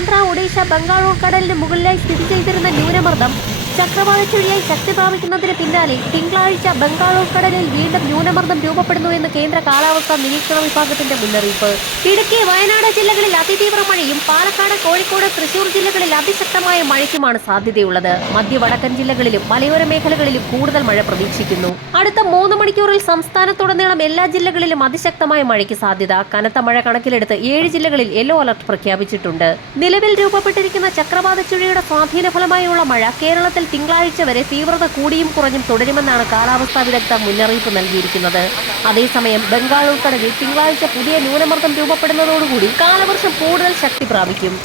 ആന്ധ്ര, ഒഡീഷ, ബംഗാൾ ഉൾക്കടലിന് മുകളിലായി സ്ഥിതി ചെയ്തിരുന്ന ന്യൂനമർദ്ദം ചക്രവാത ചുഴിയായി ശക്തി പ്രാപിക്കുന്നതിന് പിന്നാലെ തിങ്കളാഴ്ച ബംഗാൾ ഉൾക്കടലിൽ വീണ്ടും ന്യൂനമർദ്ദം രൂപപ്പെടുന്നു എന്ന് കേന്ദ്ര കാലാവസ്ഥാ നിരീക്ഷണ വിഭാഗത്തിന്റെ മുന്നറിയിപ്പ്. ഇടുക്കി, വയനാട് ജില്ലകളിൽ അതിതീവ്ര മഴയും പാലക്കാട്, കോഴിക്കോട്, തൃശൂർ ജില്ലകളിൽ അതിശക്തമായ മഴയ്ക്കുമാണ് സാധ്യതയുള്ളത്. മധ്യ വടക്കൻ ജില്ലകളിലും മലയോര മേഖലകളിലും കൂടുതൽ മഴ പ്രതീക്ഷിക്കുന്നു. അടുത്ത 3 മണിക്കൂറിൽ സംസ്ഥാനത്തുടനീളം എല്ലാ ജില്ലകളിലും അതിശക്തമായ മഴയ്ക്ക് സാധ്യത. കനത്ത മഴ കണക്കിലെടുത്ത് 7 ജില്ലകളിൽ യെല്ലോ അലർട്ട് പ്രഖ്യാപിച്ചിട്ടുണ്ട്. നിലവിൽ രൂപപ്പെട്ടിരിക്കുന്ന ചക്രവാത ചുഴിയുടെ സ്വാധീന ഫലമായുള്ള മഴ കേരളത്തിൽ തിങ്കളാഴ്ച വരെ തീവ്രത കൂടിയും കുറഞ്ഞും തുടരുമെന്നാണ് കാലാവസ്ഥാ വിദഗ്ധർ മുന്നറിയിപ്പ് നൽകിയിരിക്കുന്നത്. അതേസമയം ബംഗാൾ ഉൾക്കടലിൽ തിങ്കളാഴ്ച പുതിയ ന്യൂനമർദ്ദം രൂപപ്പെടുന്നതോടുകൂടി കാലവർഷം കൂടുതൽ ശക്തി പ്രാപിക്കും.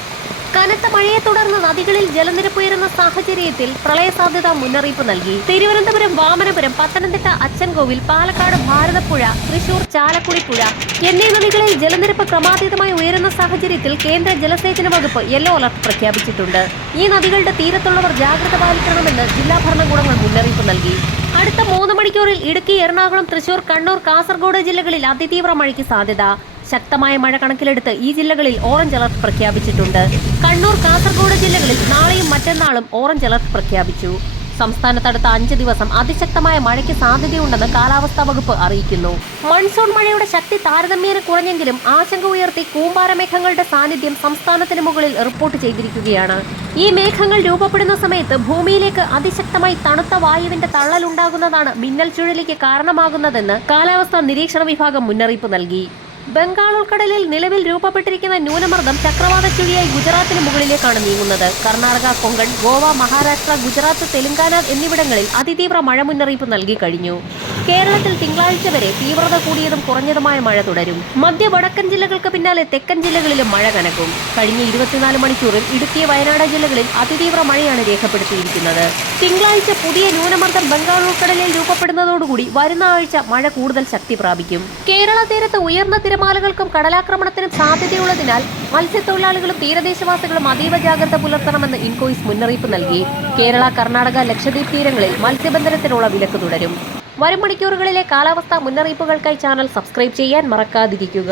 കനത്ത മഴയെ തുടർന്ന് നദികളിൽ ജലനിരപ്പ് ഉയരുന്ന സാഹചര്യത്തിൽ പ്രളയ സാധ്യതാ മുന്നറിയിപ്പ് നൽകി. തിരുവനന്തപുരം, വാമനപുരം, പത്തനംതിട്ട, അച്ചൻകോവിൽ, പാലക്കാട് ഭാരതപ്പുഴ, തൃശൂർ ചാലക്കുടി പുഴ എന്നീ നദികളിൽ ജലനിരപ്പ് ക്രമാതീതമായി ഉയരുന്ന സാഹചര്യത്തിൽ കേന്ദ്ര ജലസേചന വകുപ്പ് യെല്ലോ അലർട്ട് പ്രഖ്യാപിച്ചിട്ടുണ്ട്. ഈ നദികളുടെ തീരത്തുള്ളവർ ജാഗ്രത പാലിക്കണമെന്ന് ജില്ലാ ഭരണകൂടങ്ങൾ മുന്നറിയിപ്പ് നൽകി. അടുത്ത 3 മണിക്കൂറിൽ ഇടുക്കി, എറണാകുളം, തൃശൂർ, കണ്ണൂർ, കാസർഗോഡ് ജില്ലകളിൽ അതിതീവ്ര മഴയ്ക്ക് സാധ്യത. ശക്തമായ മഴ കണക്കിലെടുത്ത് ഈ ജില്ലകളിൽ ഓറഞ്ച് അലർട്ട് പ്രഖ്യാപിച്ചിട്ടുണ്ട്. കണ്ണൂർ, കാസർഗോഡ് ജില്ലകളിൽ നാളെയും മറ്റന്നാളും ഓറഞ്ച് അലർട്ട് പ്രഖ്യാപിച്ചു. സംസ്ഥാനത്ത് അടുത്ത 5 ദിവസം അതിശക്തമായ മഴയ്ക്ക് സാധ്യതയുണ്ടെന്ന് കാലാവസ്ഥാ വകുപ്പ് അറിയിക്കുന്നു. മൺസൂൺ മഴയുടെ ശക്തി താരതമ്യേന കുറഞ്ഞെങ്കിലും ആശങ്ക ഉയർത്തി കൂമ്പാരമേഘങ്ങളുടെ സാന്നിധ്യം സംസ്ഥാനത്തിന് മുകളിൽ റിപ്പോർട്ട് ചെയ്തിരിക്കുകയാണ്. ഈ മേഘങ്ങൾ രൂപപ്പെടുന്ന സമയത്ത് ഭൂമിയിലേക്ക് അതിശക്തമായി തണുത്ത വായുവിന്റെ തള്ളലുണ്ടാകുന്നതാണ് മിന്നൽ ചുഴലിക്ക് കാരണമാകുന്നതെന്ന് കാലാവസ്ഥാ നിരീക്ഷണ വിഭാഗം മുന്നറിയിപ്പ് നൽകി. ബംഗാൾ ഉൾക്കടലിൽ നിലവിൽ രൂപപ്പെട്ടിരിക്കുന്ന ന്യൂനമർദ്ദം ചക്രവാത ചുഴിയായി ഗുജറാത്തിന് മുകളിലേക്കാണ് നീങ്ങുന്നത്. കർണാടക, കൊങ്കൺ, ഗോവ, മഹാരാഷ്ട്ര, ഗുജറാത്ത്, തെലങ്കാന എന്നിവിടങ്ങളിൽ അതിതീവ്ര മഴ മുന്നറിയിപ്പ് നൽകി കഴിഞ്ഞു. കേരളത്തിൽ തിങ്കളാഴ്ച വരെ തീവ്രത കൂടിയതും കുറഞ്ഞതുമായ മഴ തുടരും. മധ്യ വടക്കൻ ജില്ലകൾക്ക് പിന്നാലെ തെക്കൻ ജില്ലകളിലും മഴ കനക്കും. കഴിഞ്ഞ 24 മണിക്കൂറിൽ ഇടുക്കി, വയനാട് ജില്ലകളിൽ അതിതീവ്ര മഴയാണ് രേഖപ്പെടുത്തിയിരിക്കുന്നത്. തിങ്കളാഴ്ച പുതിയ ന്യൂനമർദ്ദം ബംഗാൾ ഉൾക്കടലിൽ രൂപപ്പെടുന്നതോടുകൂടി വരുന്ന ആഴ്ച മഴ കൂടുതൽ ശക്തി പ്രാപിക്കും. കേരള തീരത്ത് ഉയർന്ന തിരമാലകൾക്കും കടലാക്രമണത്തിനും സാധ്യതയുള്ളതിനാൽ മത്സ്യത്തൊഴിലാളികളും തീരദേശവാസികളും അതീവ ജാഗ്രത പുലർത്തണമെന്ന് ഇൻകോയ്സ് മുന്നറിയിപ്പ് നൽകി. കേരള, കർണാടക, ലക്ഷദ്വീപ് തീരങ്ങളിൽ മത്സ്യബന്ധനത്തിനുള്ള വിലക്ക് തുടരും. വരും മണിക്കൂറുകളിലെ കാലാവസ്ഥാ മുന്നറിയിപ്പുകൾക്കായി ചാനൽ സബ്സ്ക്രൈബ് ചെയ്യാൻ മറക്കാതിരിക്കുക.